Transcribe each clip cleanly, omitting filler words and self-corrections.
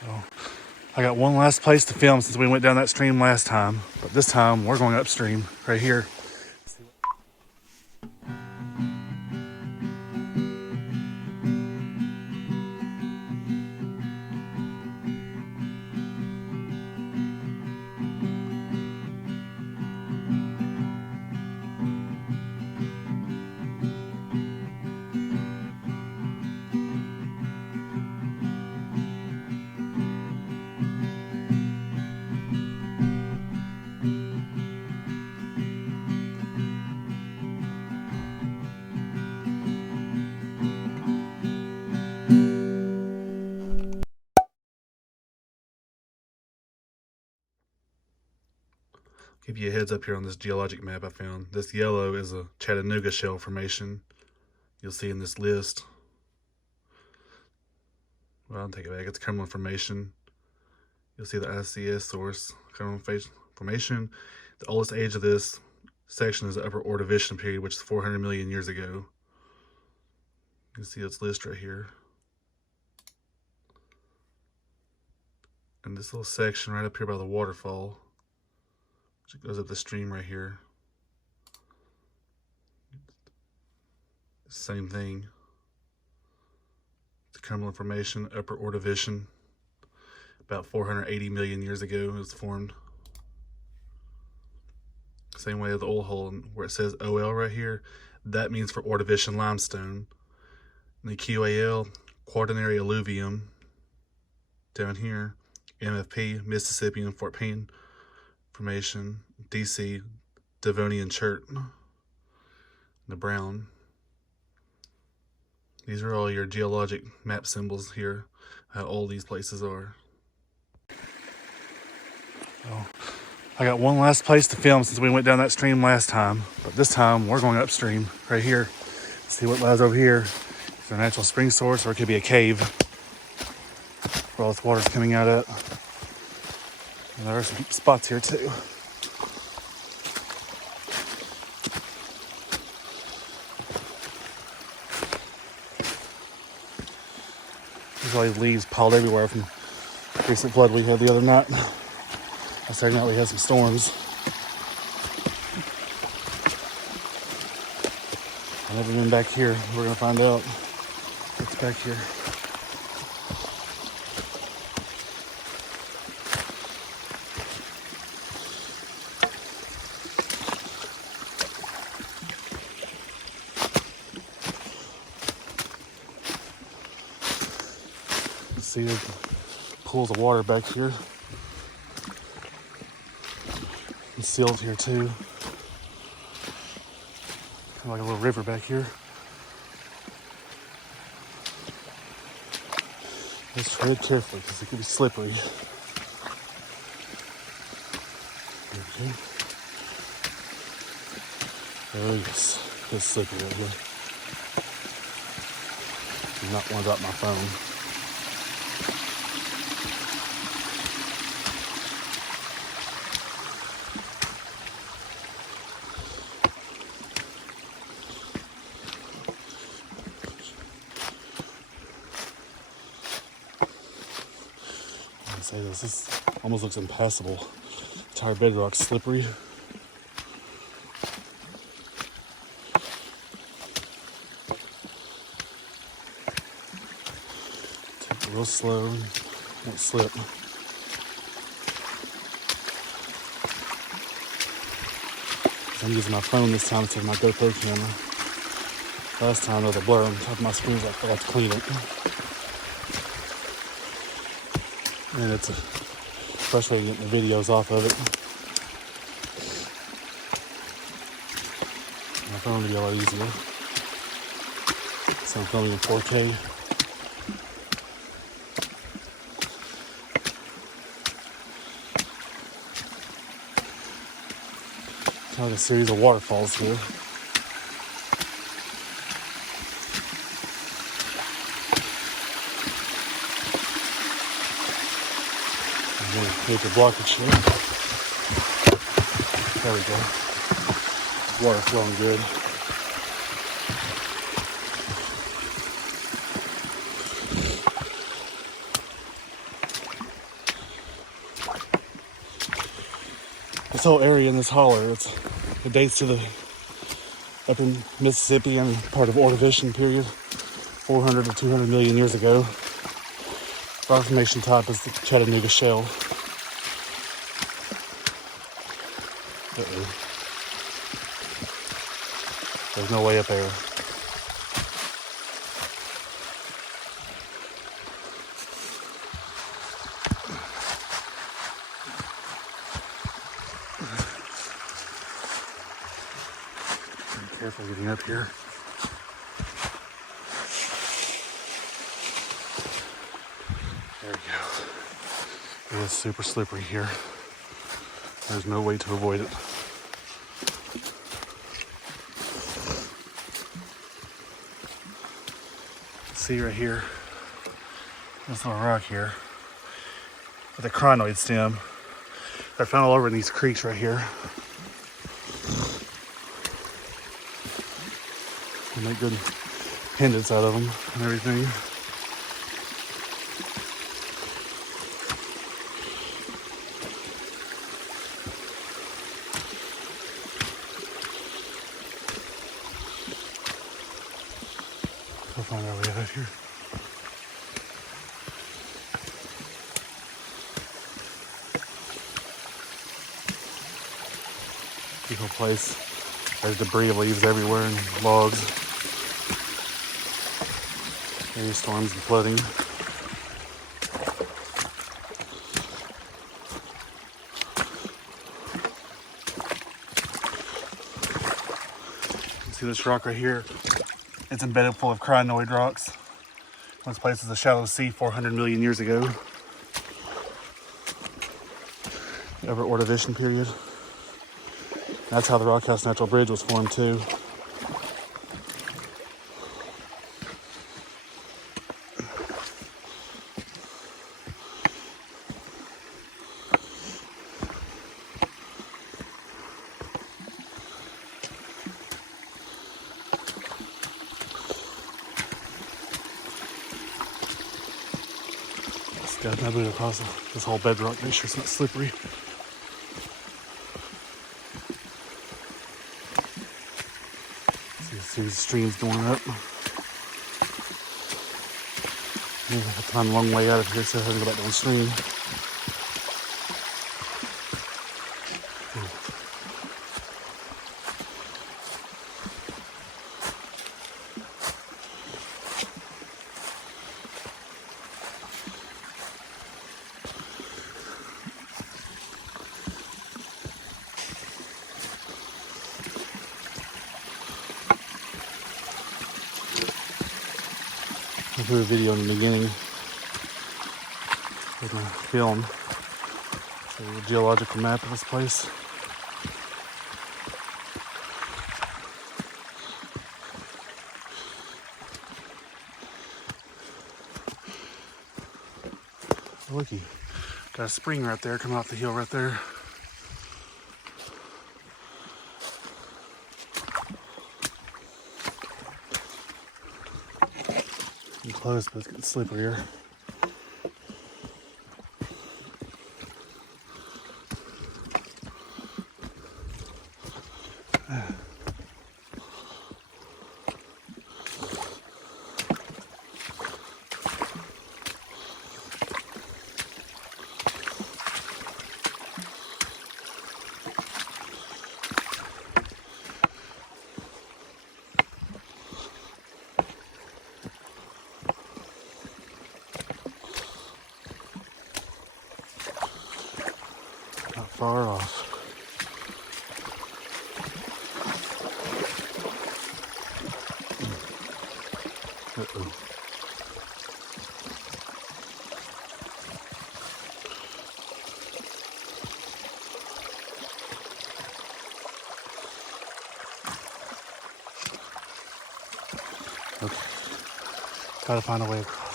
So I got one last place to film since we went down that stream last time, but this time we're going upstream right here. Give you a heads up here on this geologic map I found. This yellow is a Chattanooga shell formation. You'll see in this list. Well, I'll take it back. It's Cumberland Formation. You'll see the ICS source, Cumberland Formation. The oldest age of this section is the Upper Ordovician period, which is 400 million years ago. You can see its list right here. And this little section right up here by the waterfall, which goes up the stream right here. Same thing. The Cumberland Formation, Upper Ordovician. About 480 million years ago it was formed. Same way with the old hole where it says OL right here, that means for Ordovician limestone. And the QAL, Quaternary Alluvium, down here. MFP, Mississippian Fort Payne Formation. DC, Devonian chert. The brown. These are all your geologic map symbols here, how old these places are. Oh, I got one last place to film since we went down that stream last time, but this time we're going upstream right here. See what lies over here. Is there a natural spring source, or it could be a cave where all this water's coming out at. And there are some spots here too. There's all these leaves piled everywhere from the recent flood we had the other night. The second night we had some storms. I've never been back here. We're gonna find out what's back here. See the pools of water back here. And sealed here too. Kind of like a little river back here. Let's tread carefully because it could be slippery. Okay. Oh yes, it's slippery right here. Do not want to drop my phone. Say this almost looks impassable. The entire bedrock's slippery. Take it real slow, won't slip. I'm using my phone this time instead of my GoPro camera. Last time there was a blur on top of my screen, so I forgot to clean it. And it's frustrating getting the videos off of it. My phone will be a lot easier. So I'm filming in 4K. Kind of like a series of waterfalls here. Make the blockage here. There we go. Water flowing good. This whole area in this holler, it dates to the upper Mississippian part of Ordovician period, 400 to 200 million years ago. Rock formation type is the Chattanooga shell. There's no way up there. Be careful getting up here. There we go. It is super slippery here. There's no way to avoid it. See right here, this little rock here with a crinoid stem. They're found all over in these creeks right here. They make good pendants out of them and everything. We'll find our way out here. Beautiful place. There's debris of leaves everywhere and logs. Maybe storms and flooding. See this rock right here? It's embedded full of crinoid rocks. This place is a shallow sea 400 million years ago. Over Ordovician period. That's how the Rock House Natural Bridge was formed too. Got my boot across this whole bedrock, make sure it's not slippery. See the streams going up. I have to find a long way out of here, so I have to go back downstream. I put a video in the beginning with my film. So a geological map of this place. Looky, got a spring right there coming off the hill right there. Close, but it's getting slipperier. Far off. Uh-oh. Okay. Gotta find a way across.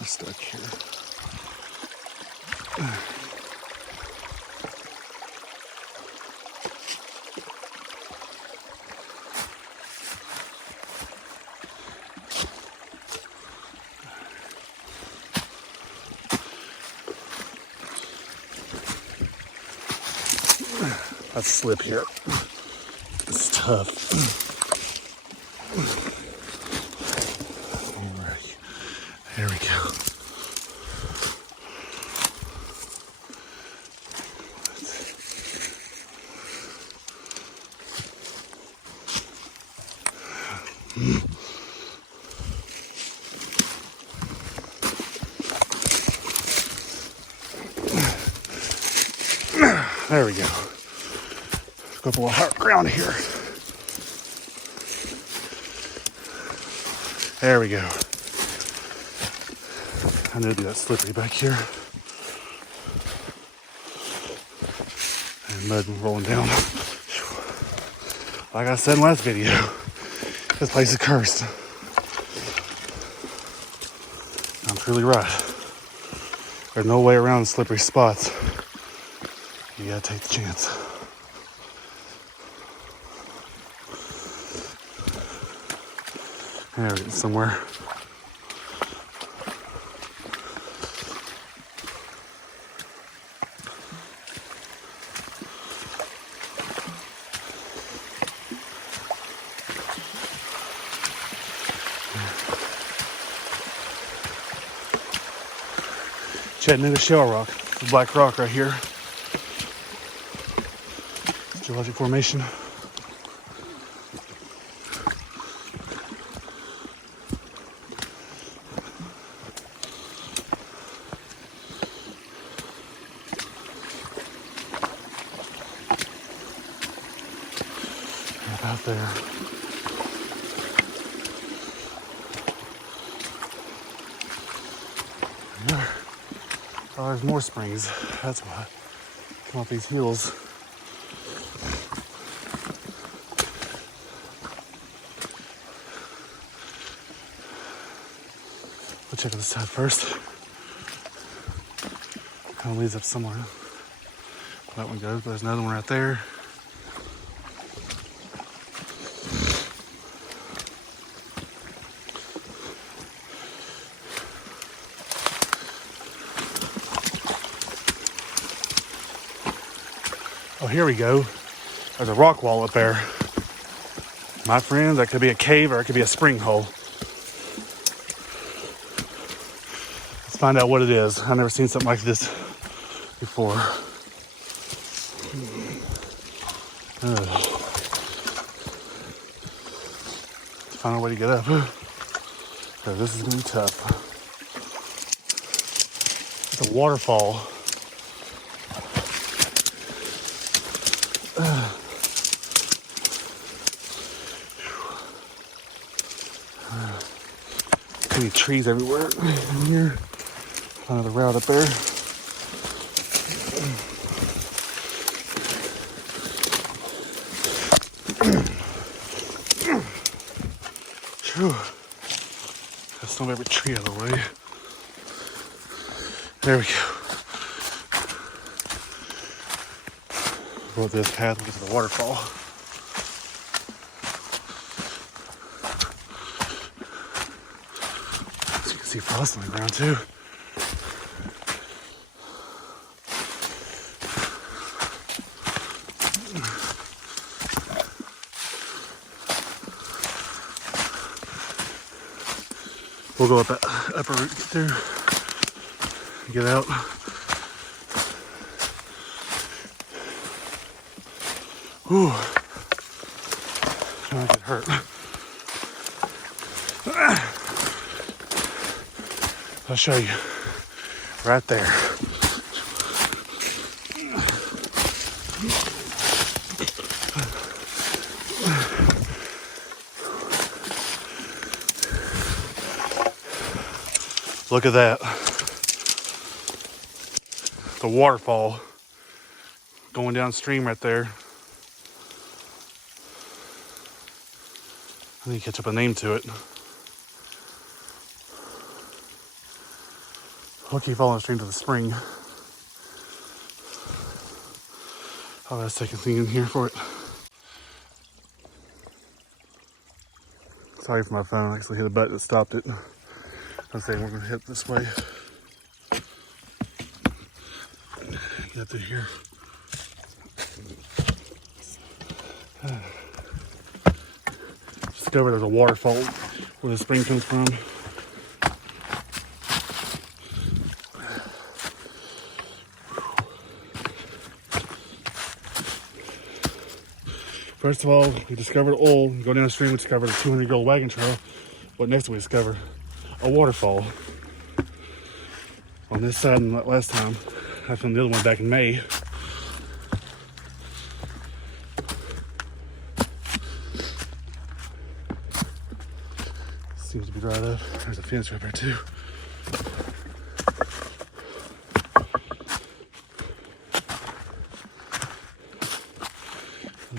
We're stuck here. That's slip here. It's tough. There we go. There we go. Let's go up a little hard ground here. There we go. I knew it'd be that slippery back here. And mud rolling down. Like I said in the last video, this place is cursed. I'm truly right. There's no way around the slippery spots. You gotta take the chance. There, we're getting somewhere. Chattanooga Shell Rock, the black rock right here. Geologic formation. About there. Oh, there's more springs. That's why. Come up these hills. We'll check out this side first. Kind of leads up somewhere. That one goes, but there's another one right there. Oh, here we go. There's a rock wall up there. My friends, that could be a cave or it could be a spring hole. Let's find out what it is. I've never seen something like this before. Let's find out a way to get up. So this is gonna be tough. It's a waterfall. Any trees everywhere in here. Another route up there. Phew. Gotta stomp every tree out of the way. There we go. Go up this path, we'll get to the waterfall. As you can see frost on the ground too. We'll go up that upper route to get through. Get out. Ooh. Trying to get hurt. I'll show you. Right there. Look at that. The waterfall going downstream right there. I need to catch up a name to it. I'll keep following stream to the spring. I'll have a second thing in here for it. Sorry for my phone, I actually hit a button that stopped it. I was saying we're gonna hit this way. Get through here. discovered there's a waterfall where the spring comes from. First of all, we discovered oil. We go downstream, we discovered a 200-year-old wagon trail. But next we discovered a waterfall. On this side, and last time, I found the other one back in May. Seems to be dried up. There's a fence right there too.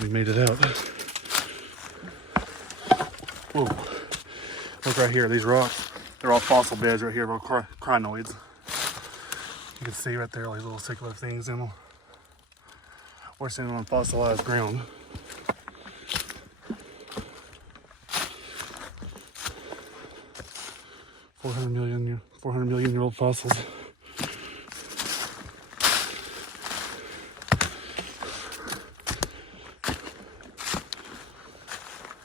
We made it out. Whoa. Look right here, these rocks. They're all fossil beds right here, they're all crinoids. You can see right there all these little circular things in them. We're standing on fossilized ground. $400 million year old fossils.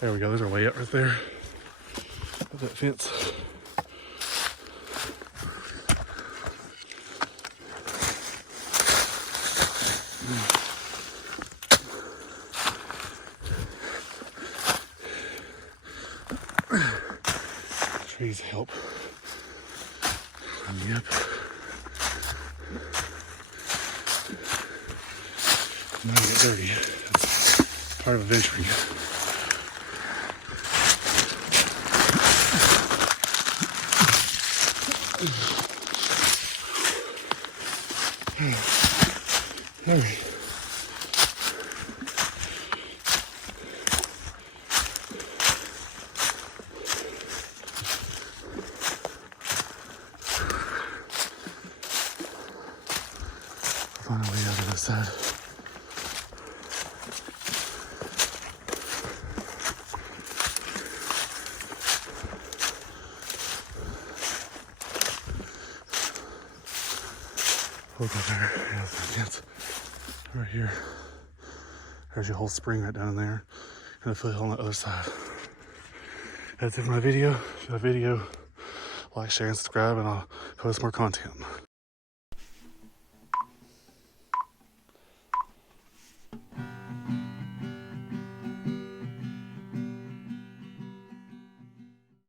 There we go, there's our way up right there. Look at that fence. Trees help climb me up. I'm gonna get dirty. That's part of adventuring. All right. Finally out of this side. Look over there. Yeah, that's the fence. Right here. There's your whole spring right down in there. And a foothill on the other side. That's it for my video. If you like the video, like, share, and subscribe, and I'll post more content.